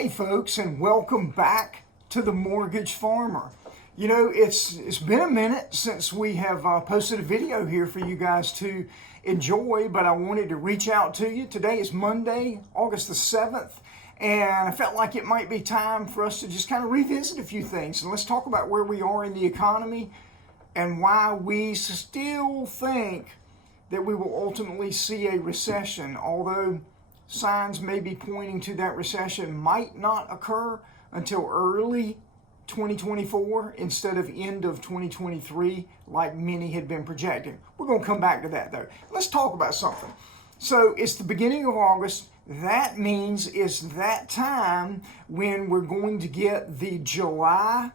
Hey folks, and welcome back to The Mortgage Farmer. You know, it's been a minute since we have posted a video here for you guys to enjoy, but I wanted to reach out to you. Today is Monday, August the 7th, and I felt like it might be time for us to just kind of revisit a few things. And let's talk about where we are in the economy and why we still think that we will ultimately see a recession, although signs may be pointing to that recession might not occur until early 2024 instead of end of 2023 like many had been projecting. We're going to come back to that though. Let's talk about something. So it's the beginning of August. That means it's that time when we're going to get the July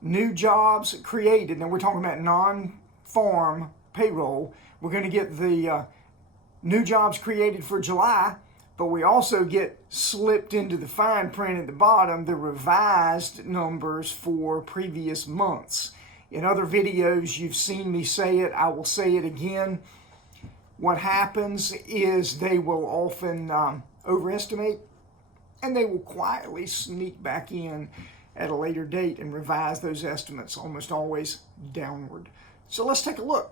new jobs created. Now we're talking about non-farm payroll. We're going to get the new jobs created for July, but we also get slipped into the fine print at the bottom, the revised numbers for previous months. In other videos, you've seen me say it. I will say it again. What happens is they will often overestimate, and they will quietly sneak back in at a later date and revise those estimates, almost always downward. So let's take a look.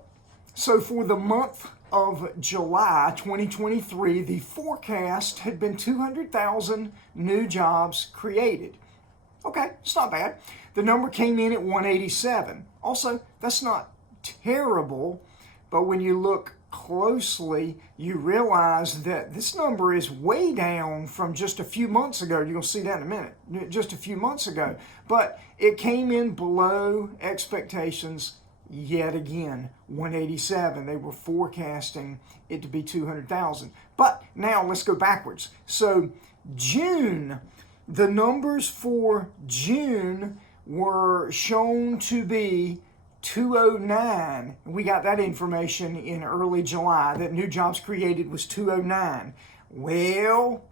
So for the month of July 2023, the forecast had been 200,000 new jobs created. Okay, it's not bad. The number came in at 187. Also, that's not terrible, but when you look closely, you realize that this number is way down from just a few months ago. You'll see that in a minute. Just a few months ago. But it came in below expectations yet again. 187. They were forecasting it to be 200,000. But now let's go backwards. So June, the numbers for June were shown to be 209. We got that information in early July, that new jobs created was 209. Well,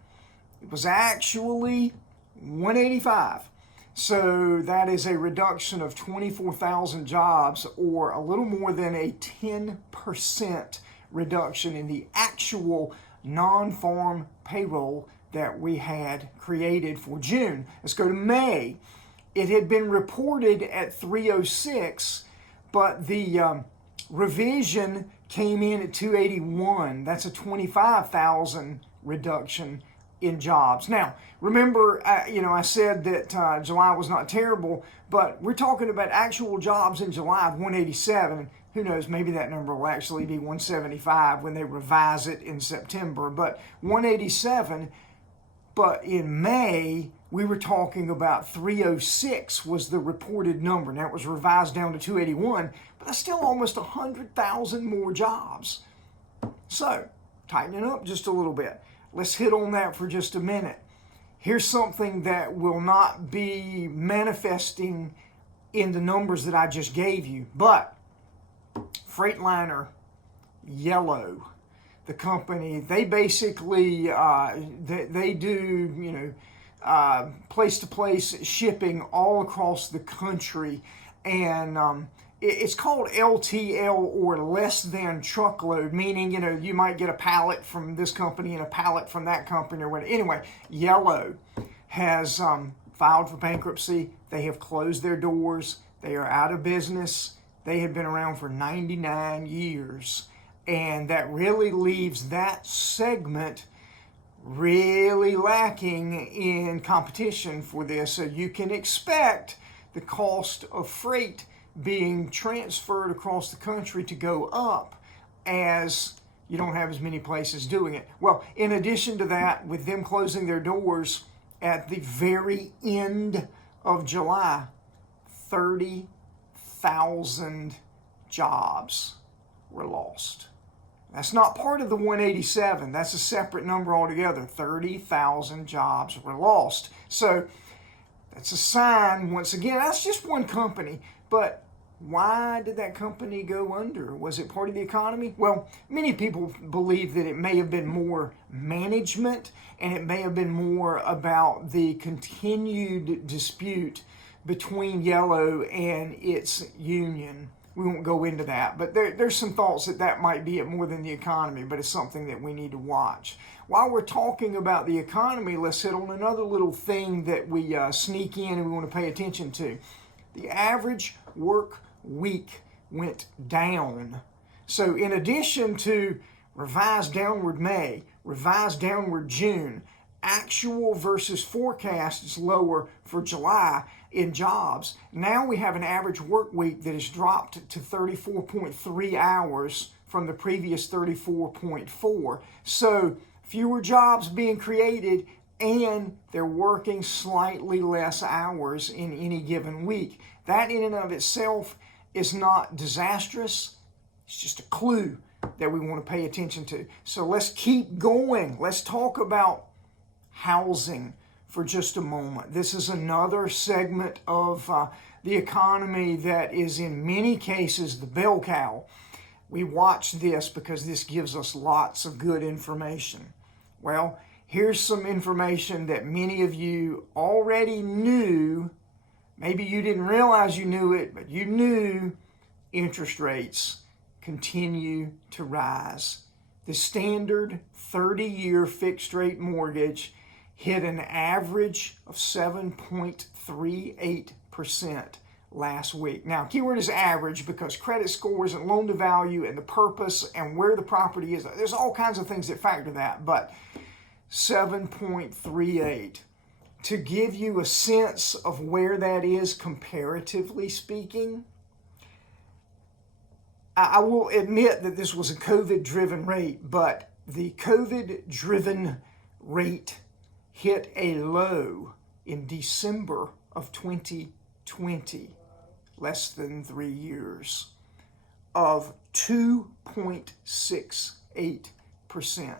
it was actually 185. So that is a reduction of 24,000 jobs, or a little more than a 10% reduction in the actual non-farm payroll that we had created for June. Let's go to May. It had been reported at 306, but the revision came in at 281. That's a 25,000 reduction in jobs. Now, remember, I said that July was not terrible, but we're talking about actual jobs in July of 187. Who knows, maybe that number will actually be 175 when they revise it in September, but 187. But in May, we were talking about 306 was the reported number. Now, it was revised down to 281, but that's still almost 100,000 more jobs. So, tightening up just a little bit. Let's hit on that for just a minute. Here's something that will not be manifesting in the numbers that I just gave you, but Freightliner Yellow, the company, they basically, they do, place-to-place shipping all across the country, and it's called LTL, or less than truckload, meaning, you might get a pallet from this company and a pallet from that company or whatever. Anyway, Yellow has filed for bankruptcy. They have closed their doors. They are out of business. They have been around for 99 years. And that really leaves that segment really lacking in competition for this. So you can expect the cost of freight being transferred across the country to go up as you don't have as many places doing it. Well, in addition to that, with them closing their doors at the very end of July, 30,000 jobs were lost. That's not part of the 187. That's a separate number altogether. 30,000 jobs were lost. So that's a sign, once again, that's just one company, but why did that company go under? Was it part of the economy? Well, many people believe that it may have been more management, and it may have been more about the continued dispute between Yellow and its union. we won't go into that. But there's some thoughts that might be it more than the economy, but it's something that we need to watch. While we're talking about the economy, let's hit on another little thing that we sneak in and we want to pay attention to. The average work week went down. So in addition to revised downward May, revised downward June, actual versus forecast is lower for July in jobs. Now we have an average work week that has dropped to 34.3 hours from the previous 34.4. So fewer jobs being created, and they're working slightly less hours in any given week. That in and of itself is not disastrous. It's just a clue that we want to pay attention to. So let's keep going. Let's talk about housing for just a moment. This is another segment of the economy that is in many cases the bell cow. We watch this because this gives us lots of good information. Well, here's some information that many of you already knew. Maybe you didn't realize you knew it, but you knew interest rates continue to rise. The standard 30-year fixed rate mortgage hit an average of 7.38% last week. Now, keyword is average because credit scores and loan to value and the purpose and where the property is, there's all kinds of things that factor that, but 7.38. To give you a sense of where that is comparatively speaking, I will admit that this was a COVID-driven rate, but the COVID-driven rate hit a low in December of 2020, less than 3 years, of 2.68%.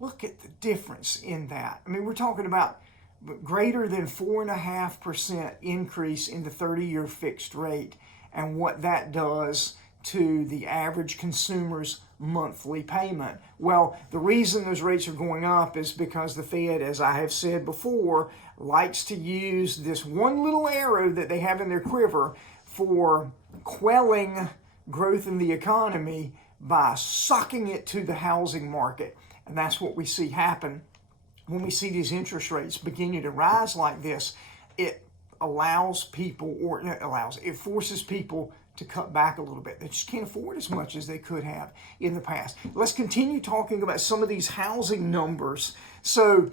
Look at the difference in that. I mean, we're talking about greater than 4.5% increase in the 30-year fixed rate and what that does to the average consumer's monthly payment. Well, the reason those rates are going up is because the Fed, as I have said before, likes to use this one little arrow that they have in their quiver for quelling growth in the economy by socking it to the housing market. And that's what we see happen when we see these interest rates beginning to rise like this. It allows people, it forces people to cut back a little bit. They just can't afford as much as they could have in the past. Let's continue talking about some of these housing numbers. So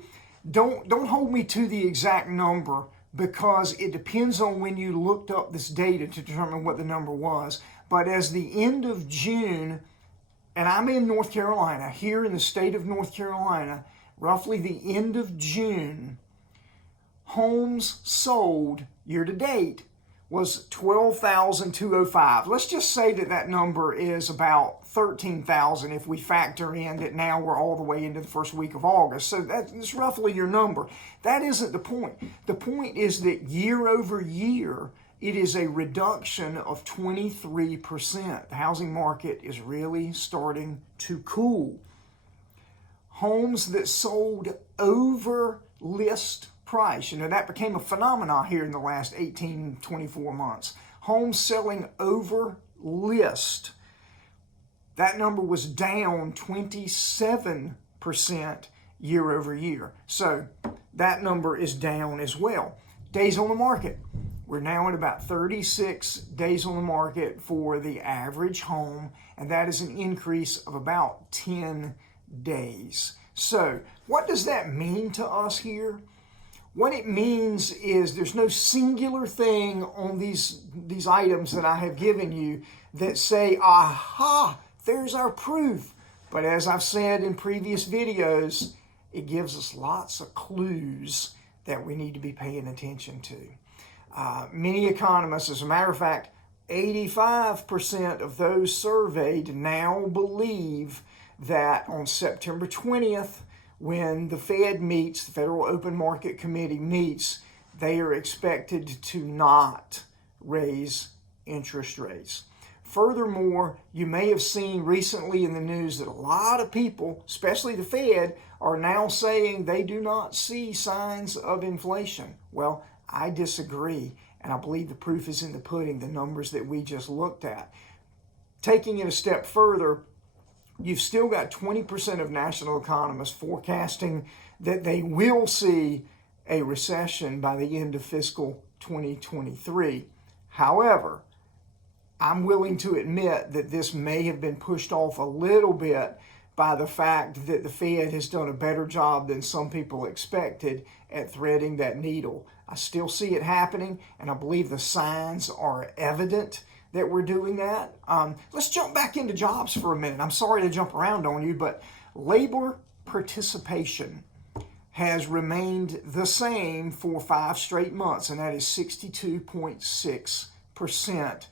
don't hold me to the exact number because it depends on when you looked up this data to determine what the number was. But as the end of June, and I'm in North Carolina, here in the state of North Carolina, roughly the end of June, homes sold year to date was 12,205. Let's just say that number is about 13,000 if we factor in that now we're all the way into the first week of August. So that's roughly your number. That isn't the point. The point is that year over year, it is a reduction of 23%. The housing market is really starting to cool. Homes that sold over list price, that became a phenomenon here in the last 18, 24 months. Homes selling over list, that number was down 27% year over year. So that number is down as well. Days on the market. We're now at about 36 days on the market for the average home, and that is an increase of about 10 days. So what does that mean to us here? What it means is there's no singular thing on these items that I have given you that say, aha, there's our proof. But as I've said in previous videos, it gives us lots of clues that we need to be paying attention to. Many economists, as a matter of fact, 85% of those surveyed now believe that on September 20th, when the Fed meets, the Federal Open Market Committee meets, they are expected to not raise interest rates. Furthermore, you may have seen recently in the news that a lot of people, especially the Fed, are now saying they do not see signs of inflation. Well, I disagree, and I believe the proof is in the pudding, the numbers that we just looked at. taking it a step further, you've still got 20% of national economists forecasting that they will see a recession by the end of fiscal 2023. However, I'm willing to admit that this may have been pushed off a little bit by the fact that the Fed has done a better job than some people expected at threading that needle. I still see it happening, and I believe the signs are evident that we're doing that. Let's jump back into jobs for a minute. I'm sorry to jump around on you, but labor participation has remained the same for 5 straight months, and that is 62.6%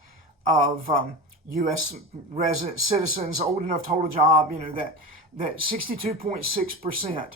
of U.S. resident citizens old enough to hold a job. That 62.6%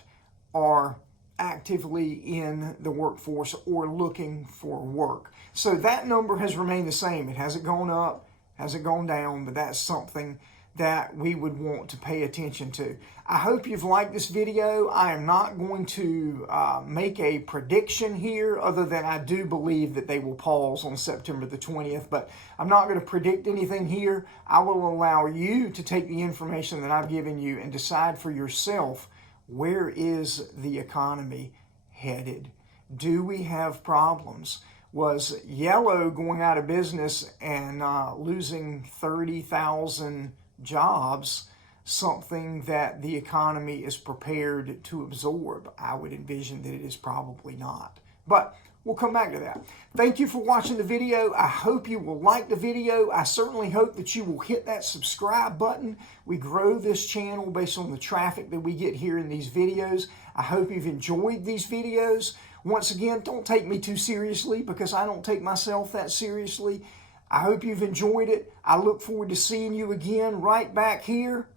are actively in the workforce or looking for work. So that number has remained the same. It hasn't gone up, hasn't gone down, but that's something that we would want to pay attention to. I hope you've liked this video. I am not going to make a prediction here, other than I do believe that they will pause on September the 20th, but I'm not going to predict anything here. I will allow you to take the information that I've given you and decide for yourself, where is the economy headed? Do we have problems? Was Yellow going out of business and losing 30,000 jobs something that the economy is prepared to absorb? I would envision that it is probably not. But we'll come back to that. Thank you for watching the video. I hope you will like the video. I certainly hope that you will hit that subscribe button. We grow this channel based on the traffic that we get here in these videos. I hope you've enjoyed these videos. Once again, don't take me too seriously, because I don't take myself that seriously. I hope you've enjoyed it. I look forward to seeing you again right back here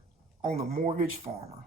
on The Mortgage Farmer.